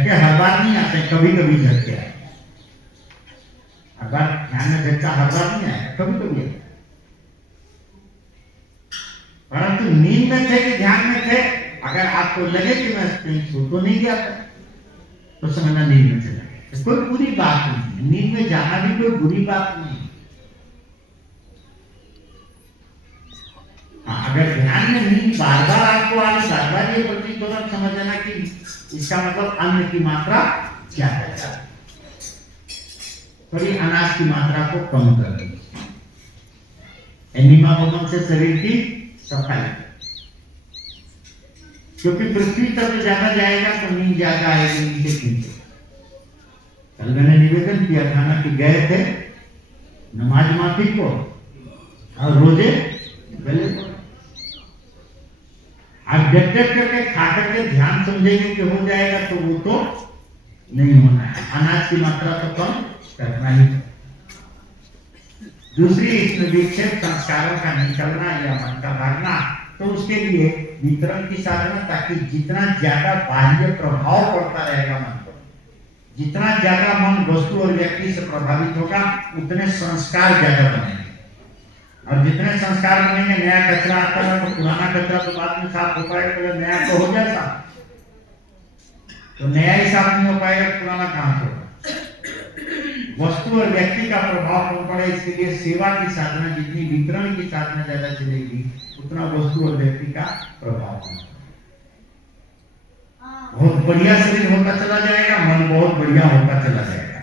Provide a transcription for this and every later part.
झटके हर बार नहीं आते, कभी कभी झटके आए। अगर ध्यान में झटका हर बार नहीं आया, कभी कभी आया। परंतु नींद में थे कि ध्यान में थे, अगर आपको लगे कि मैं कहीं सो तो नहीं गया था, तो समझना नींद में चला गया। कोई बुरी बात नहीं है, नींद में जाना भी कोई बुरी बात नहीं। अगर ध्यान में नींद बार बार आपको आ रही, बार बार ये प्रतीत हो रहा, समझ लेना कि इसका मतलब अन्न की मात्रा ज्यादा है, थोड़ी अनाज की मात्रा को कम कर दें। एनिमा होमन से शरीर की सफाई, क्योंकि पृथ्वी तक जाना जाएगा तो नींद ज्यादा आएगी नीचे खींचे। कल मैंने निवेदन किया था ना कि गए थे नमाज माफी को और रोजे गले को। आप डट करके खा करके ध्यान समझेंगे कि हो जाएगा, तो वो तो नहीं होना है। अनाज की मात्रा तो कम करना ही। दूसरी इसमें विक्षेप संस्कारों का निकलना या मन का भागना, तो उसके लिए वितरण की साधना, ताकि जितना ज्यादा बाह्य प्रभाव पड़ता रहेगा मन पर, जितना ज्यादा मन वस्तु और व्यक्ति से प्रभावित होगा, उतने संस्कार ज्यादा बनेंगे। और जितने संस्कार बनेंगे, नया कचरा आता है तो पुराना कचरा तो बाद में साफ हो पाएगा, तो नया तो हो जाए साफ, तो नया ही साफ नहीं हो पाएगा, पुराना कहां से होगा। वस्तु और व्यक्ति का प्रभाव कम पड़े, इसके लिए सेवा की साधना, जितनी वितरण की साधना ज्यादा चलेगी, उतना वस्तु और व्यक्ति का प्रभाव कम पड़ेगा। बहुत बढ़िया शरीर होता चला जाएगा, मन बहुत बढ़िया होता चला जाएगा।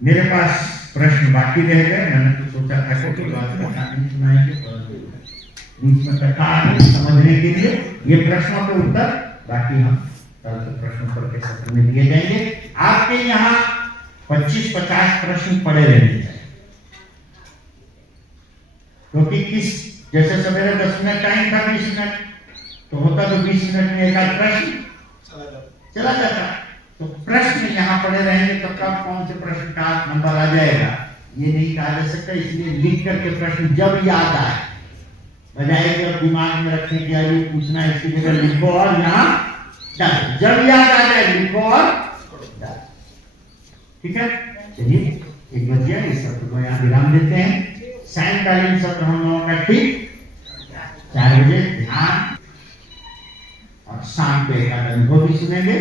मेरे पास प्रश्न बाकी रह गए, मैंने तो सोचा था कि बात सुनाएंगे, बीच में कथा समझने के लिए ये प्रश्नों के उत्तर बाकी हम कल के प्रश्नोत्तर के सत्र में दिए जाएंगे। आपके यहाँ 25-50 प्रश्न पड़े रहने चाहिए, क्योंकि किस जैसे सवेरे 10 मिनट टाइम था, 20 मिनट तो होता, तो 20 मिनट में एक आध प्रश्न चला जाता। तो प्रश्न यहाँ पड़े रहेंगे, तो कब कौन से प्रश्न का नंबर आ जाएगा ये नहीं कहा जा सकता। इसलिए लिख करके प्रश्न जब याद आए, बजाय कि अब दिमाग में रखने की ये पूछना, इसकी जगह लिखो और यहाँ डालो। जब याद आ जाए लिखो और डालो। ठीक है, चलिए 1 बज गया, इस सत्र को यहाँ विराम देते हैं। सायंकालीन सत्र हम लोगों का ठीक 4 बजे ध्यान, और शाम को एक अनुभव भी सुनेंगे,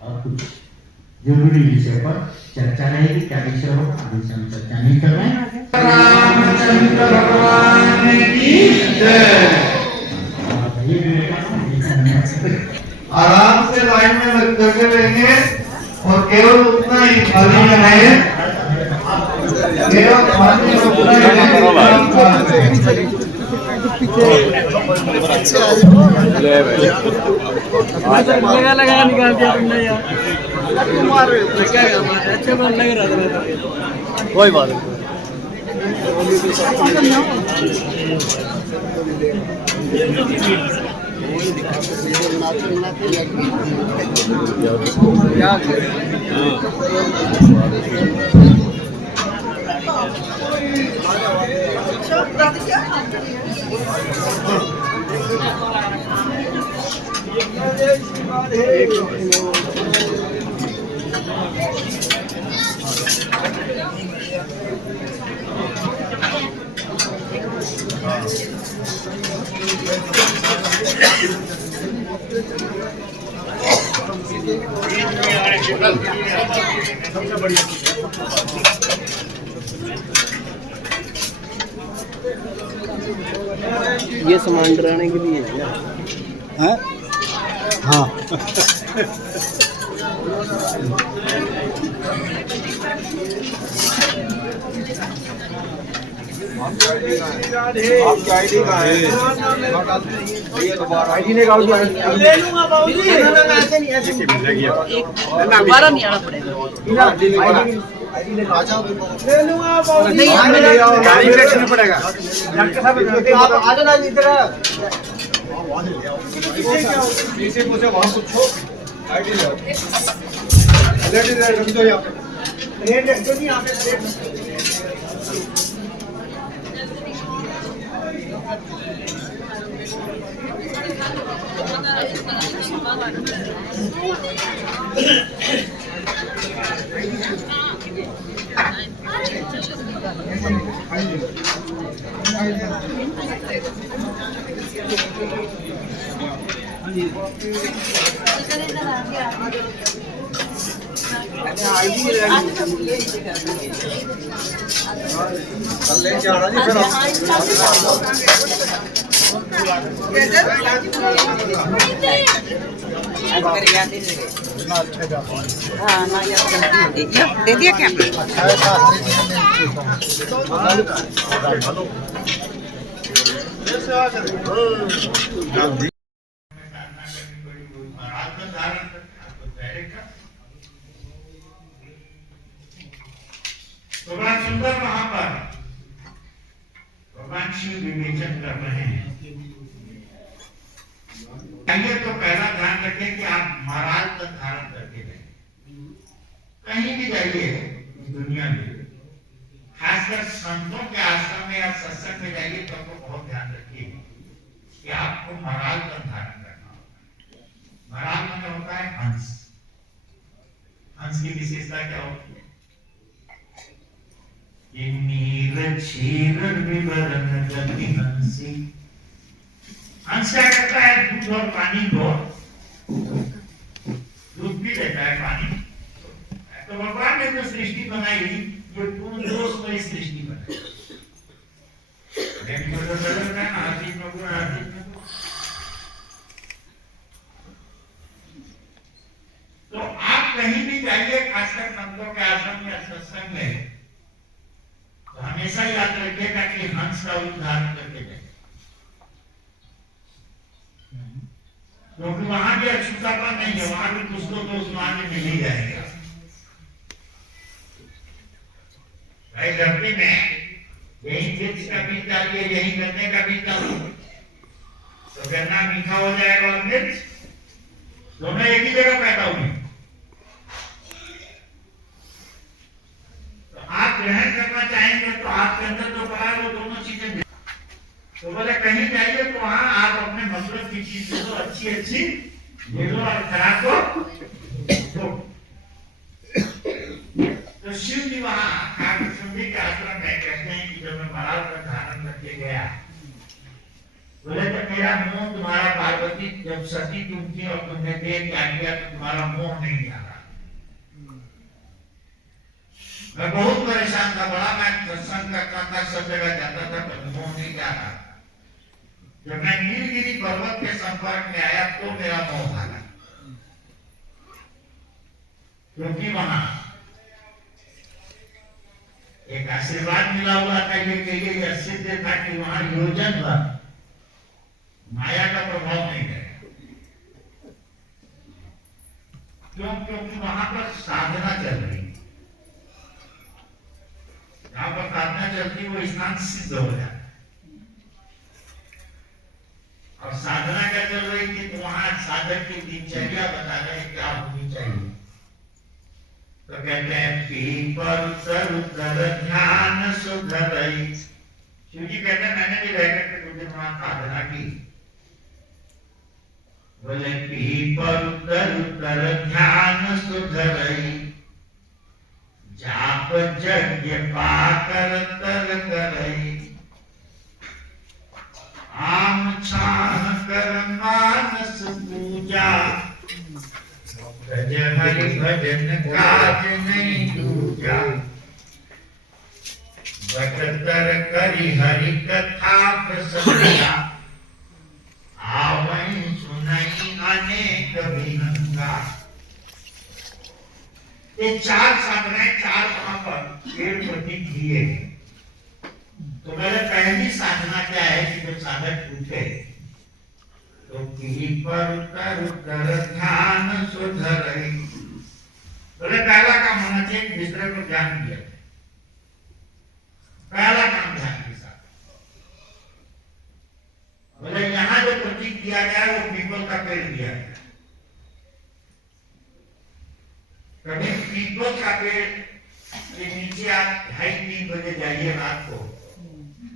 और कुछ जरूरी विषय पर चर्चा रहेगी। क्या विषय होगा अभी से हम चर्चा नहीं कर रहे हैं। रामचंद्र भगवान की जय। आराम से लाइन में लग करके रहेंगे, और केवल उतना ही खाली बनाए, केवल खाली में उतना ही लगा निकाल दिया तुमने यार। अच्छा लग रहा था, कोई बात नहीं। सबसे बढ़िया ये सामान डराने के लिए है। हाँ आपकी आईडी कहाँ है? आईडी निकाल दो। ले लूंगा बाबूजी। ऐसे नहीं, ऐसे दोबारा नहीं आना पड़ेगा। ले लूंगा बाबूजी। नहीं गाड़ी में रखना पड़ेगा। आप आ जाना इधर। किसी पूछे वहाँ पूछो आईडी ले। रख दो यहाँ पे। रेट रख दो यहाँ पे। लेके आना जी फिर दे दिया कैमरा। तो बड़ा सुंदर वहां पर भगवान शिव विवेचन कर रहे हैं। पहले तो पहला ध्यान रखें कि आप महाराज का धारण करके रहें। कहीं भी जाइए दुनिया में, खासकर संतों के आश्रम में या सत्संग में जाइए तो बहुत ध्यान रखिए कि आपको महाराज का धारण करना होगा। महाराज मतलब होता है हंस। हंस की विशेषता क्या होती है? नीर क्षीर विवरण गति हंसी। हंस क्या करता है? दूध और पानी को, दूध भी देता है, पानी। तो भगवान ने जो सृष्टि बनाई, ये पूर्ण दोषमयी सृष्टि बनाई। तो आप कहीं भी जाइए, खासकर संतों के आश्रम या सत्संग में, तो हमेशा याद रखिएगा कि हंस का उदाहरण करके जाए, क्योंकि वहां भी अछूतापन नहीं है। वहां भी कुछ तो दोस्त मिल ही जाएगा। भाई धरती में यही वृक्ष का बीज डालिए, यही गन्ने का बीज डालिए, तो गन्ना मीठा हो जाएगा और मिर्च दोनों एक ही जगह पैदा हुए। तो आप ग्रहण करना चाहेंगे तो आपके अंदर जो पड़ा है वो दोनों चीजें। तो बोले कहीं जाइए तो वहां आप अपने मतलब की चीज तो अच्छी अच्छी ले लो और खराब को। तो शिव जी वहां सुंदरी के आश्रम में कहते हैं कि जब मैं महाराज का धारण करके गया, बोले तो मेरा मोह तुम्हारा पार्वती, जब सती तुम थी और तुमने देह त्याग किया तो तुम्हारा मोह नहीं आ रहा। मैं बहुत परेशान था, बड़ा मैं सत्संग करता था, सब जगह जाता था, पर मोह नहीं जा रहा। जब मैं नीलगिरी पर्वत के संपर्क में आया तो मेरा मोह भागा, क्योंकि वहां एक आशीर्वाद मिला हुआ था। ये सिद्ध था कि वहां योजन भर माया का प्रभाव नहीं है। क्यों? क्योंकि वहां पर साधना चल रही, जहां पर साधना चलती वो स्थान सिद्ध हो जाता। और साधना क्या चल रही थी? तो वहां साधक की दिनचर्या बता रहे क्या होनी चाहिए। तो कहते हैं पीपर तर ध्यान सुधरई। शिव जी कहते हैं मैंने भी रह करके कुछ दिन वहां साधना की। बोले पीपर तर ध्यान सुधरई, जाप यज्ञ पाकर तर करई, आम छान कर मानस पूजा, हरि भजन काज नहीं दूजा, बटर करी हरि कथा प्रसंगा, आवई सुनई अनेक विहंगा। ये चार साधनाएं, चार वहां पर पेड़ प्रतीक दिए। तो मेरे पहली साधना क्या है कि जब साधक पूछे तो पर उतर ध्यान सुधरई। बोले पहला काम होना चाहिए कि दूसरे को ज्ञान दिया। पहला काम ध्यान के साथ। बोले यहाँ जो प्रतीक दिया गया वो पीपल का पेड़ दिया गया। कभी पीपल का पेड़ के नीचे आप 2:30-3 बजे जाइए, रात को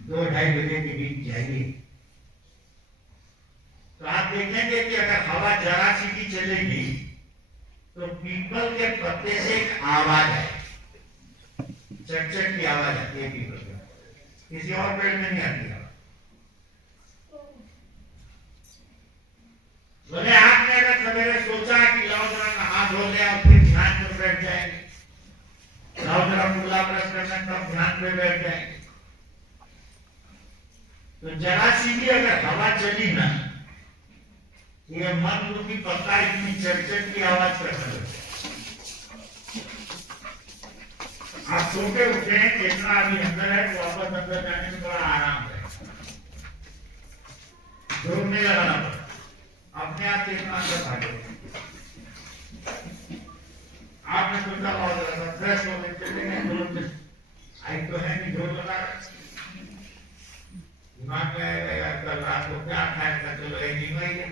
2-2:30 बजे के बीच जाइए, तो आप देखेंगे कि अगर हवा जरा सी भी चलेगी तो पीपल के पत्ते से एक आवाज है, चट की आवाज आती है पीपल के, किसी और पेड़ में नहीं आती आवाज। बोले आपने अगर सवेरे सोचा कि लाओ जरा नहा धो ले और फिर ध्यान पर बैठ जाएंगे, लाओ जरा कुल्ला ब्रश करना तब ध्यान पे बैठ जाएंगे, तो जरा सी भी अगर हवा चली ना, ये मन रूपी पत्ता इतनी चट की आवाज करने लगे। आप सोते उठे हैं, चेतना अभी अंदर है, तो वापस अंदर जाने में बड़ा आराम है, जोर नहीं लगाना पड़ता, अपने आप चेतना अंदर भागे। आपने सोचा बहुत फ्रेश हो गए, चले गए, जोर आई तो है नहीं, जोर लगा दिमाग में आएगा यार कल रात को क्या खाया था, चलो एक दिन वही है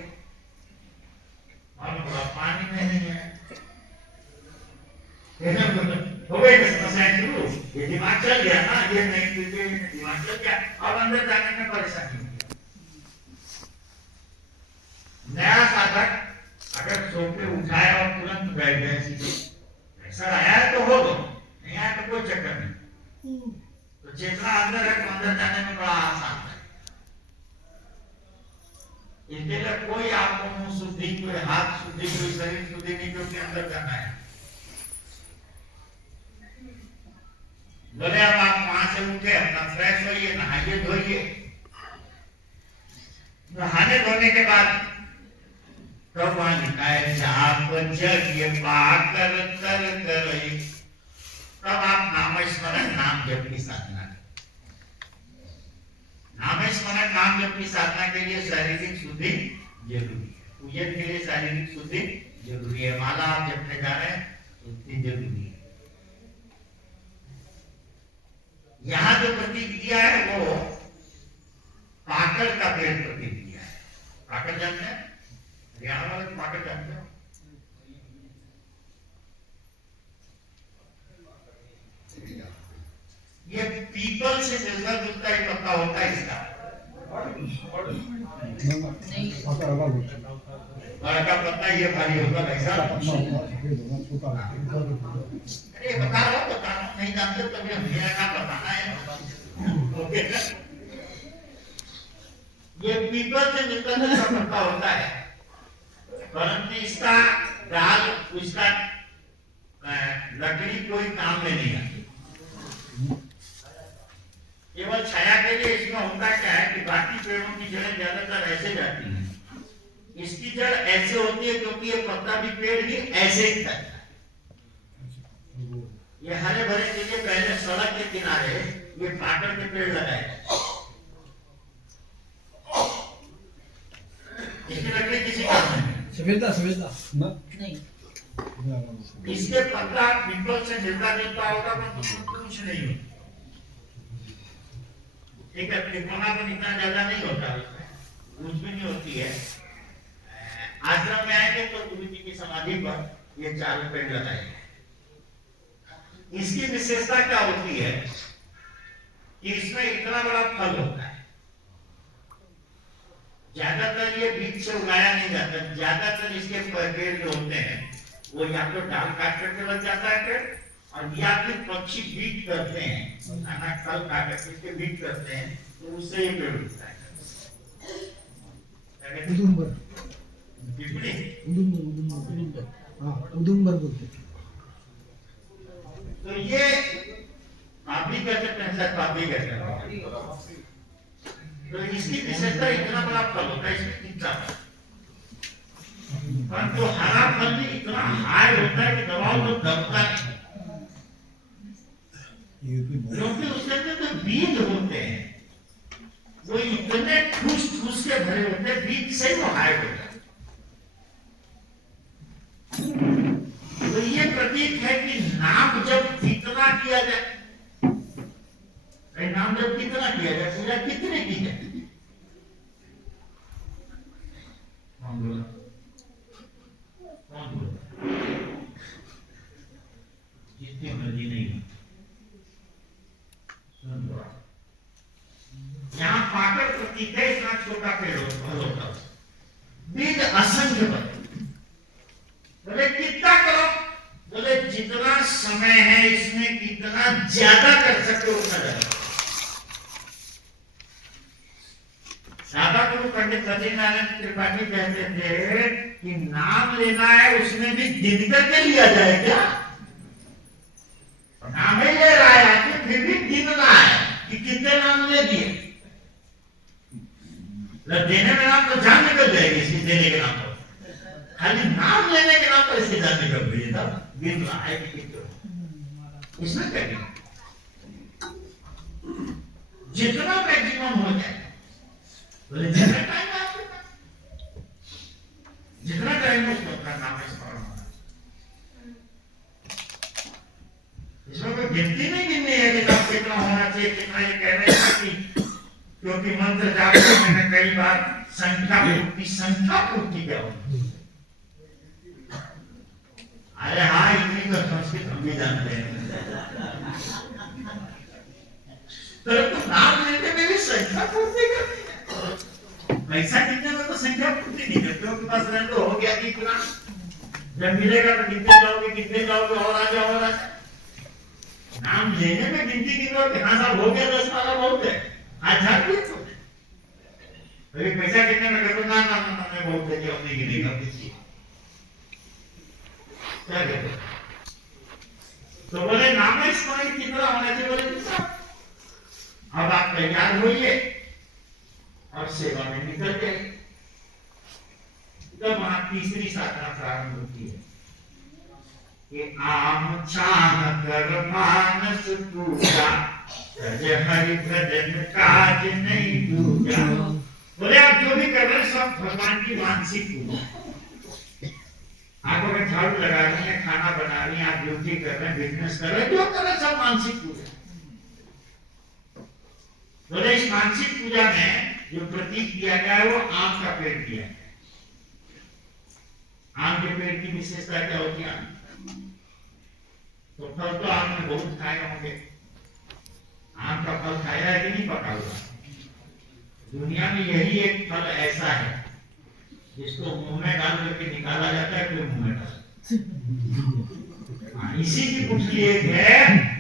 और पानी में नहीं है, हो गई समस्या शुरू, ये दिमाग चल गया ना, ये नहीं पीते दिमाग चल गया, अब अंदर जाने में परेशानी होगी। नया साधक अगर सो के उठाए और तुरंत बैठ गए सीधे, ऐसा आया है तो हो दो, नहीं आया तो कोई चक्कर नहीं, तो चेतना अंदर है तो अंदर जाने में बड़ा आसान है। इसके लिए कोई आपको मुंह शुद्धि, कोई हाथ शुद्धि, कोई शरीर शुद्धि नहीं, क्योंकि अंदर जाना है। बोले अब आप वहां से उठे, अपना फ्रेश होइए, नहाइए धोइए, नहाने धोने के बाद तो वहां लिखा है जाप जग पाकर कर कर, तब आप नाम स्मरण नाम जप की साधना करें। नाम स्मरण नाम जप की साधना के लिए शारीरिक शुद्धि जरूरी है, पूजन के लिए शारीरिक शुद्धि जरूरी है, माला आप जपने जा रहे हैं शुद्धि जरूरी है। यहाँ जो प्रतीक दिया है वो पाकड़ का पेड़ प्रतीक दिया है। पाकड़ जानते हैं, हरियाणा वाले पाकड़ जानते हो? ये पीपल से मिलता जुलता एक पत्ता होता है इसका, बड़ा पत्ता ये भारी होगा ऐसा। अरे बता रहा नहीं जानते तभी हमें क्या बताना है। ये पीपल से मिलता जुलता पत्ता होता है, परंतु इसका डाल, उसका लकड़ी कोई काम में नहीं आती, केवल छाया के लिए। इसमें होता क्या है कि बाकी पेड़ों की जड़ें ज्यादातर ऐसे जाती हैं, इसकी जड़ ऐसे होती है क्योंकि ये पत्ता भी पेड़ भी ऐसे ही था। ये हरे भरे के लिए पहले सड़क के किनारे ये पाकड़ के पेड़ लगाए, इसकी लकड़ी किसी काम नहीं। सफेदा नहीं, इसके पत्ता पीपल से मिलता जुलता होगा तो कुछ नहीं होता, ठीक है। पीपलापन इतना ज्यादा नहीं होता, उसमें कुछ भी नहीं होती है। आश्रम में आएंगे तो गुरु जी की समाधि पर ये चारों पेड़ लगाए। इसकी विशेषता क्या होती है कि इसमें इतना बड़ा फल होता है। ज्यादातर ये बीज से उगाया नहीं जाता, ज्यादातर इसके पेड़ जो होते हैं वो या तो डाल काट करके बन जाता है पेड़, और या फिर पक्षी बीट करते हैं, खाना फल काट करके इसके बीट करते हैं, तो उससे ये पेड़ उगता है। उदुम्बर बोलते। तो ये पापड़ी कहते हैं, पापड़ी कहते हैं। तो इसकी विशेषता इतना बड़ा फल होता है, इसमें इतना परंतु हरा फल भी इतना हार्ड होता है कि दबाव तो दबता नहीं, क्योंकि उसके अंदर जो बीज होते हैं वो इतने ठूस ठूस के भरे होते हैं, बीज से वो हार्ड होता है। तो ये प्रतीक है कि नाम जब कितना किया जाए, नाम जब कितना किया जाए, पूजा कितने की जाए, जितनी मर्जी नहीं। यहाँ पाकड़ प्रतीक है, इतना छोटा पेड़ होता है, बीज असंख्य बने, बोले कितना करो जितना समय है इसमें कितना ज्यादा कर सकते हो उतना ज्यादा। सादा गुरु पंडित सत्यनारायण त्रिपाठी कहते थे कि नाम लेना है उसमें भी गिन करके लिया जाए क्या? नाम ही ले रहा है आदमी, फिर भी गिनना है कि कितने नाम ले दिए। देने में नाम तो जान निकल जाएगी इसकी, देने के नाम पर, खाली नाम लेने के नाम पर इसकी जान निकल गई। तब गिन रहा है कि कितने, इसमें क्या जितना मैक्सिमम हो जाए, बोले जितना टाइम आपके पास, जितना टाइम उसको अपना नाम स्मरण होना। इसमें कोई गिनती नहीं गिननी है कि नाम कितना होना चाहिए, कितना ये कह रहे हैं कि क्योंकि मंत्र जाप में कई बार संख्या पूर्ति क्या होती। अरे हाँ, इतनी तो संस्कृत हम भी जानते हैं। तो नाम लेने में भी संख्या पूर्ति करनी है। पैसा कितने में तो संख्या पूर्ति नहीं करते हो कि बस रन हो गया कि इतना, जब मिलेगा तो कितने जाओगे और आगे और आगे। नाम लेने में गिनती गिनोगे, हाँ साहब हो गया 10 वाला बहुत है, आज झाड़ दिए तो अरे पैसा कितने में करो ना ना ना मैं बहुत है, क्यों नहीं गिनेगा किसी क्या कहते। तो बोले नाम स्मरण कितना होना चाहिए, बोले अब आप तैयार होइए और सेवा में निकल गए। तब वहां तीसरी साधना प्रारंभ होती है कि आम छान कर मानस पूजा, हरि भजन काज नहीं दूजा। बोले आप जो भी कर रहे हैं सब भगवान की मानसिक पूजा। आंखों में झाड़ू लगा रही है, खाना बना रही है, आप ड्यूटी कर रहे हैं, बिजनेस कर रहे हैं, जो कर रहे हैं सब मानसिक पूजा। बोले इस मानसिक पूजा में जो प्रतीक दिया गया है वो आम का पेड़ दिया है। आम के पेड़ की विशेषता क्या होती है? तो फल तो आपने बहुत खाए होंगे। आम का फल खाया है कि नहीं पका हुआ? दुनिया में यही एक फल ऐसा है जिसको मुंह में डाल करके निकाला जाता है, फिर मुंह में डाल। इसी की गुठली एक है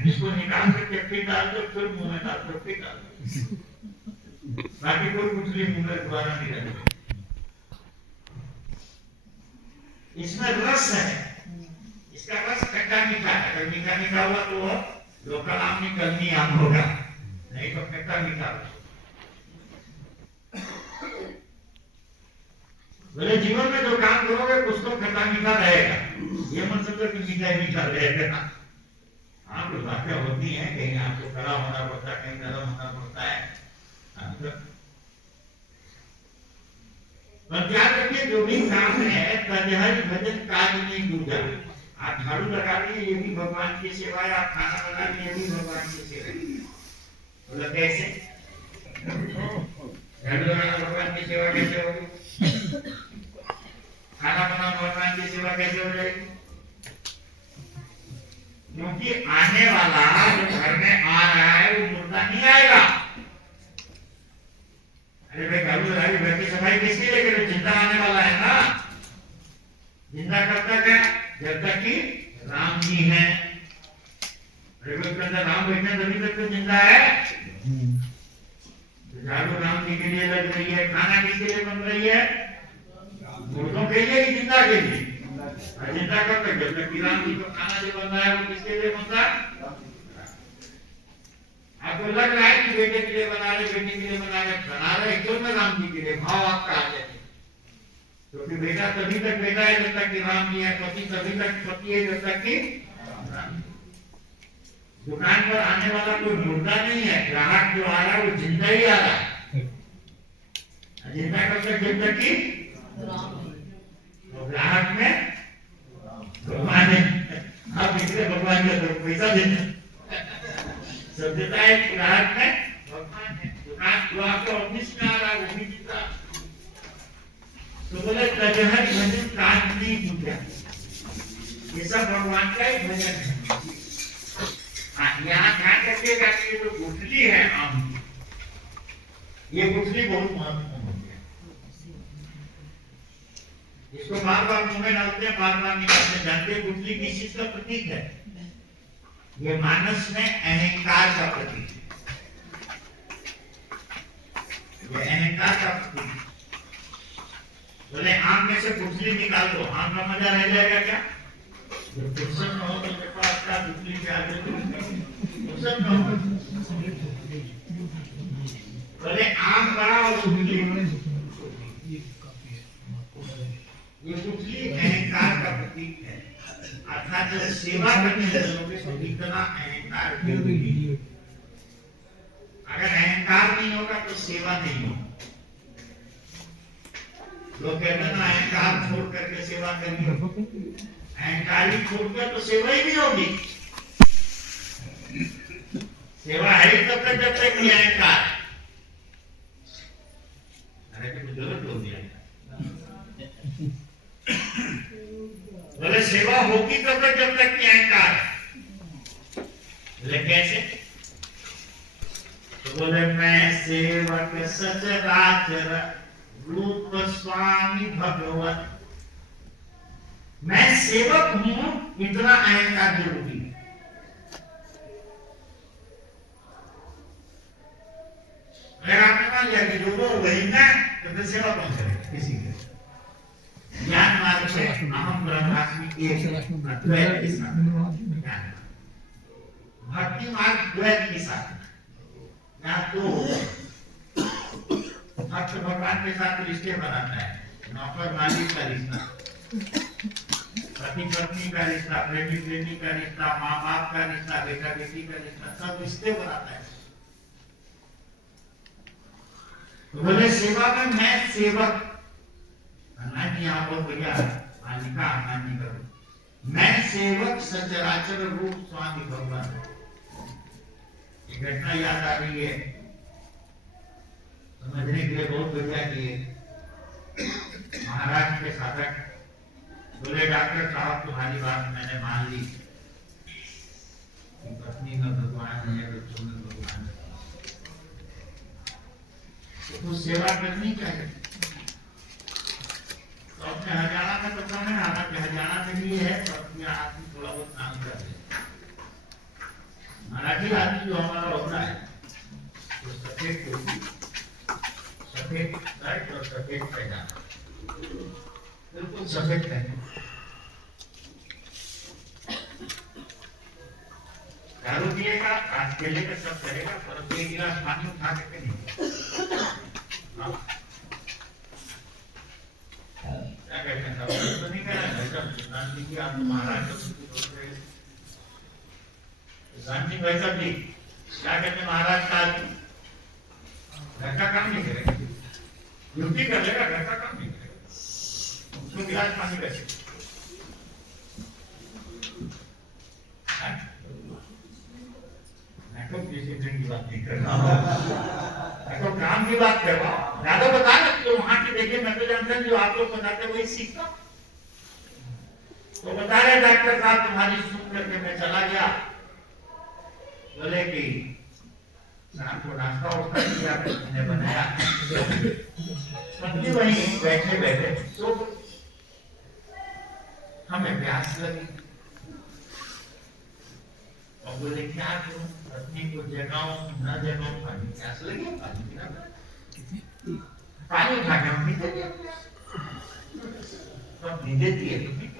जिसको निकाल करके फिर डाल दो, फिर मुंह में डाल दो, फिर डाल दो, बाकी कोई गुठली मुंह में दोबारा नहीं डालेगी। इसमें रस है, इसका रस खट्टा मीठा है। अगर मीठा मीठा हुआ तो लोकल आम नहीं, कलमी आम होगा, नहीं तो खट्टा मीठा होगा। बोले जीवन में जो काम करोगे कुछ तो खट्टा मीठा रहेगा, ये मत समझो कि मीठा ही मीठा रहेगा। हाँ कुछ बातें होती हैं, कहीं आपको खड़ा होना पड़ता है, कहीं नरम होना पड़ता है। पर ध्यान रखिए जो भी काम है हरि भजन काज नहीं दूजा। आप झाड़ू लगा रही है ये भी भगवान की सेवा है, आप खाना बना रही है ये भी भगवान की सेवा है। बोला कैसे? झाड़ू लगाना भगवान की सेवा कैसे होगी? खाना बनाना भगवान की सेवा कैसे हो जाएगी? क्योंकि आने वाला जो घर में आ रहा है वो मुर्दा नहीं आएगा। अरे भाई झाड़ू लगा रही, घर की सफाई किसके लिए करें? जिंदा आने वाला है ना। जिंदा कब तक है? जब तक कि राम जी हैं। अरे भाई अंदर राम बैठे तभी तक तो जिंदा है। झाड़ू राम जी के लिए लग रही है, खाना किसके लिए बन रही है? मुर्दों के लिए कि जिंदा के लिए? जिंदा कब तक? जब तक कि राम जी को खाना जो बन रहा है वो किसके लिए बन रहा है? आपको लग रहा है कि बेटे के लिए बना रहे, बेटे के लिए बना रहे, क्यों ना राम जी के लिए? भाव आपका आ जाए। क्योंकि बेटा तभी तक बेटा है जब तक कि राम जी है, पति तभी तक पति है जब तक कि राम। दुकान पर आने वाला कोई मुर्दा नहीं है, ग्राहक जो आ रहा है वो जिंदा ही आ रहा है। जिंदा कब तक? जब तक कि तो ग्राहक में भगवान है। आप इसलिए भगवान का तो पैसा देते सब देता है, ग्राहक में भगवान है। दुकान जो आपके ऑफिस में आ रहा है वो भी जिंदा। तो बोले हरि भजन काज नहीं दूजा, ये सब भगवान का ही भजन है। यहाँ ध्यान रखिएगा कि ये जो गुठली है आम की, ये गुठली बहुत महत्वपूर्ण होती है। इसको बार बार मुंह में डालते हैं, बार बार निकालते हैं। जानते हैं गुठली किस चीज का प्रतीक है? ये मानस में अहंकार का प्रतीक है। ये अहंकार का प्रतीक है। बोले आम में से गुठली निकाल दो, आम का मजा रह जाएगा क्या? फुर्सत न हो तो मेरे पास का गुठली के आगे फुर्सत न हो। बोले आम बड़ा और गुठली, ये गुठली अहंकार का प्रतीक है। अर्थात जब सेवा करने लगोगे तो इतना अहंकार जरूरी है। अगर अहंकार नहीं होगा तो सेवा नहीं होगी। लोग कहते हैं ना अहंकार छोड़ करके सेवा करिए, अहंकार ही छोड़कर तो सेवा ही नहीं होगी। सेवा है ही तब तक जब तक ये अहंकार। अरे कुछ गलत बोल दिया। बोले सेवा होगी तब तक जब तक ये अहंकार। बोले कैसे? तो बोले मैं सेवक सचराचर रूप स्वामी भगवत, मैं सेवक हूं, इतना अहंकार जरूरी है। अगर आपने मान लिया कि जो वो वही ना, तो फिर सेवा कौन करेगा किसी की? ज्ञान मार्ग से अहम ब्रह्मास्मि एक द्वैत के साथ, भक्ति मार्ग द्वैत के साथ। यहाँ तो भक्त भगवान के साथ रिश्ते बनाता है, नौकर मालिक का रिश्ता, पति पत्नी का रिश्ता, प्रेमी प्रेमी का रिश्ता, माँ बाप का रिश्ता, बेटा बेटी का रिश्ता, सब रिश्ते बनाता है। तो बोले सेवा में मैं सेवक, यहाँ पर भैया मालिका मान्य करो, मैं सेवक सचराचर रूप स्वामी भगवान। ये घटना याद आ रही है, समझने के लिए बहुत बढ़िया किए। महाराज के साधक बोले डॉक्टर साहब तुम्हारी बात मैंने मान ली, पत्नी में भगवान है, बच्चों में भगवान है, तो सेवा करनी चाहिए। तो अपने हरियाणा में तो कम है, हालांकि हरियाणा में भी है, तो अपने आदमी थोड़ा बहुत काम कर रहे। मराठी आदमी जो हमारा होता है तो सफेद टोपी, सफेद शर्ट और सफेद पैजामा, बिल्कुल सफेद पहने, दारू पिएगा, आज खेलेगा, सब करेगा, पर एक गिलास पानी उठा के नहीं। क्या कहते हैं तो नहीं कह रहे गांधी जी, आप महाराज गांधी भाई साहब जी क्या कहते हैं, महाराज का घर का काम नहीं करेगा, ड्यूटी कर लेगा, घर का काम नहीं करेगा, उसको गिलास पानी कैसे? डिसिप्लिन की बात नहीं कर रहा हूँ, तो काम की बात कर रहा हूँ। ज्यादा बता रहे तो वहां की देखिए, मैं तो जानता हूँ जो आप लोग बताते वही सीखता। तो बता रहे डॉक्टर साहब तुम्हारी सुन करके मैं चला गया, बोले कि शाम को नाश्ता उठा किया, मैंने बनाया, पत्नी वहीं बैठे बैठे तो हमें प्यास लगी और बोले क्या करूं, पत्नी को जगाऊं न जगाऊं, पानी प्यास लगी, पानी पीना, पानी उठा के हम पीते थे, पत्नी देती है तो पीते।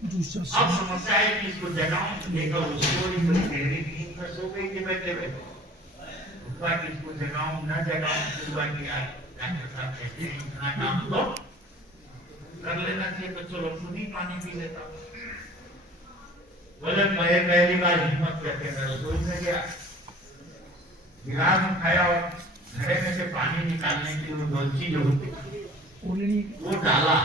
अब समस्या है कि इसको जगाऊं, लेकर उसको नींद पर सो गई थी बैठे बैठे, उसका कि इसको जगाऊं न जगाऊं, सुबह की डॉक्टर साहब कहते हैं इतना काम तो कर लेना चाहिए, तो चलो खुद ही पानी पी लेता हूं। बोले मैं पहली बार हिम्मत करके मैं रसोई में गया, गिलास उठाया और घड़े में से पानी निकालने की वो डोलची जो होती वो डाला।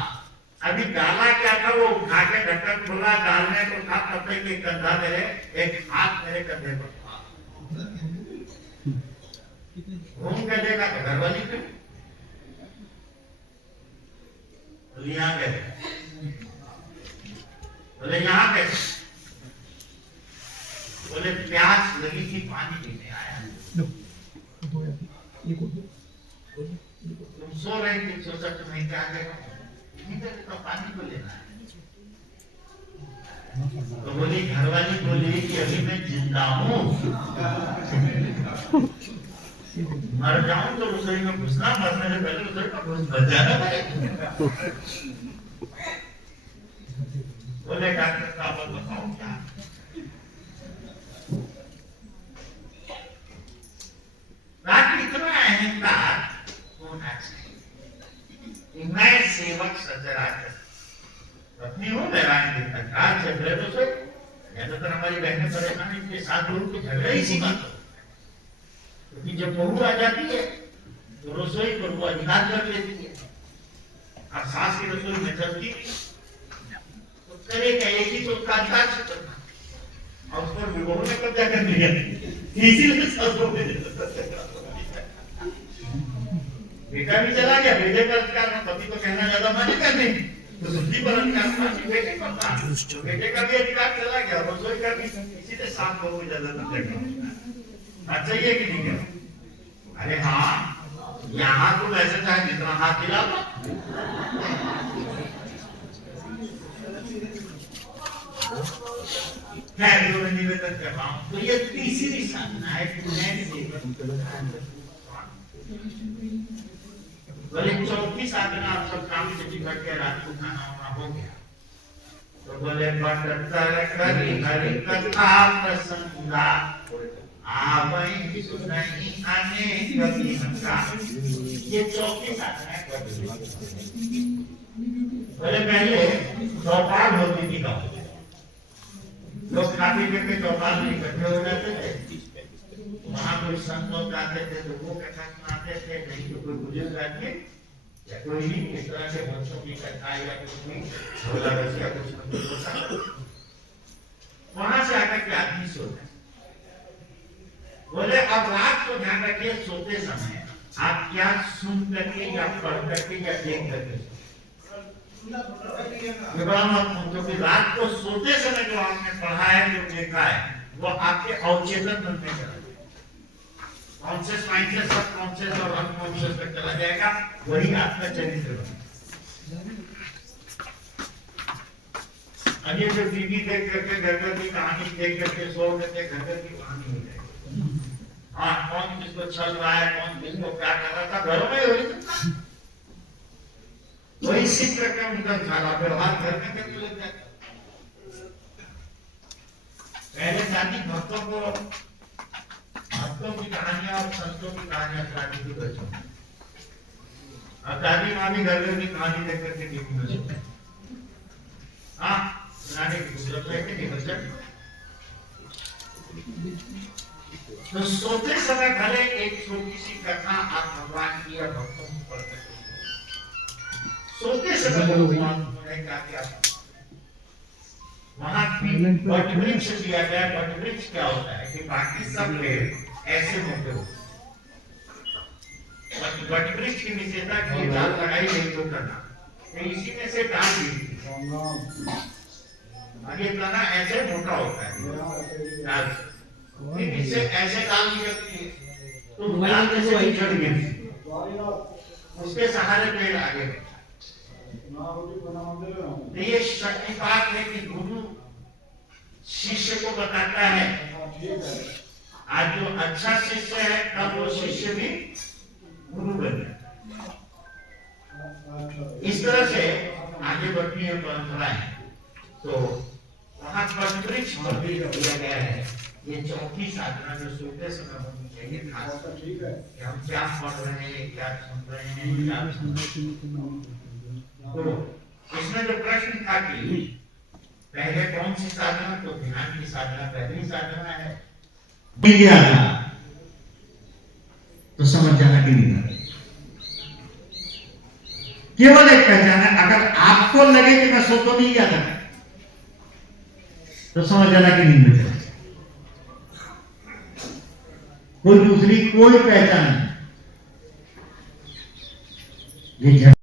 अभी डाला क्या था, वो उठा के ढक्कन खोला, डालने को था, तब तक एक कंधा मेरे, एक हाथ मेरे कंधे पर था। घूम के देखा तो घर वाली थी, बोले यहाँ गए, बोले यहाँ कैसे, बोले प्यास लगी थी, पानी पीने आया। तुम सो रहे थे, सोचा तुम्हें क्या करें, अभी मैं जिंदा हूँ, मर जाऊं तो रसोई में घुसना, मरने से पहले रसोई में घुस बच जाना पड़ेगा। बोले डॉक्टर साहब बताओ क्या? रात इतना अहंकार होना चाहिए। मैं सेवक सचराचर अपनी हो लड़ाई देखा झगड़े तो से ज्यादातर हमारी बहनें परेशान इनके साथ लोगों को झगड़ा इसी बात पर, क्योंकि जब बहू आ जाती है तो रसोई पर वो अधिकार कर लेती है। अब सास की रसोई में चलती तो करेगा एक ही तो उसका अधिकार से करना, और उस पर बहू ने कब्जा कर लिया, इसीलिए सास को बेटा भी चला गया, बेटे का अधिकार पति तो कहना ज्यादा मानेगा नहीं, तो सुधी पर अधिकार बेटे पर था, बेटे का भी अधिकार चला गया, रसोई का भी इसीलिए सास को ज्यादा दर्जा अच्छा ये कि नहीं है? अरे हाँ, यहाँ तो वैसे चाहे जितना हाथ हिला लो, मैं जो निवेदन कर रहा हूँ तो ये तीसरी साधना है कि मैं बोले चौथी साधना आप सब काम से करके रात को खाना वाना हो गया तो बोले हरि कथा प्रसंगा आवई सुनाई आने कभी हंसा। ये चौथी साधना है। बोले पहले चौपाल होती थी गाँव में, लोग खा पी करके चौपाल में इकट्ठे हो जाते थे, वहां कोई संत लोग आते थे तो वो कथा सुनाते थे, नहीं तो कोई बुजुर्ग आके या कोई भी इस तरह से बच्चों की कथा या कोई झोला रसिया कुछ होता, वहां से आकर के आदमी सोता। बोले अब रात को ध्यान रखिए, सोते समय आप क्या सुन करके या पढ़ करके या देख करके, क्योंकि रात को सोते समय जो आपने पढ़ा है जो देखा है वो आपके अवचेतन मन में चला जाएगा, कॉन्शियस माइंड से सब कॉन्शियस और अनकॉन्शियस तक चला जाएगा, वही आपका चरित्र बनेगा। अब ये जो टीवी देख करके घर की कहानी देख करके सो करके घर की कहानी हो जाएगी। हाँ, कौन किसको चल रहा है, कौन किसको क्या कर रहा था, घरों में हो रही थी, वही सीख करके उनका खाना व्यवहार घर में करने लग जाता। पहले जाति भक्तों की कहानियां और संतों की कहानियां सुनाती थी बच्चों को, अब दादी माँ भी घर की कहानी देख करके टीवी में सुनते हैं। हाँ, सुनाने की जरूरत है कि नहीं बच्चा? तो सोते समय भले एक छोटी सी कथा आप भगवान की या भक्तों को पढ़ सकते हैं। सोते समय भगवान ने क्या किया, वहां वट वृक्ष दिया गया। वट वृक्ष क्या होता है कि बाकी सब पेड़ ऐसे मोटे होते, वट वृक्ष की विशेषता की डाल लगाई गई तो करना, तो इसी में से डाल दी आगे तना ऐसे मोटा होता है डाल, इसे ऐसे डाल निकलती है तो डाल में से चढ़ गई, उसके सहारे पेड़ आगे। तो ये शक्तिपात है कि गुरु शिष्य को बताता है, आज जो अच्छा शिष्य है तब वो शिष्य भी गुरु बन जाता। इस तरह से आगे बढ़ती है परंपरा है। तो वहां वट वृक्ष पर भी दिया गया है ये चौथी साधना जो सोते समय होनी चाहिए, खास कि हम क्या पढ़ रहे हैं, क्या सुन रहे हैं, क्या सुन रहे हैं। तो इसमें जो प्रश्न था कि पहले कौन सी साधना, तो ध्यान की साधना पहली साधना है। मिल गया तो समझ जाना कि नहीं, केवल एक पहचान है। अगर आपको लगे कि मैं सो तो नहीं गया था तो समझ जाना कि नींद में चला, कोई दूसरी कोई पहचान नहीं। ये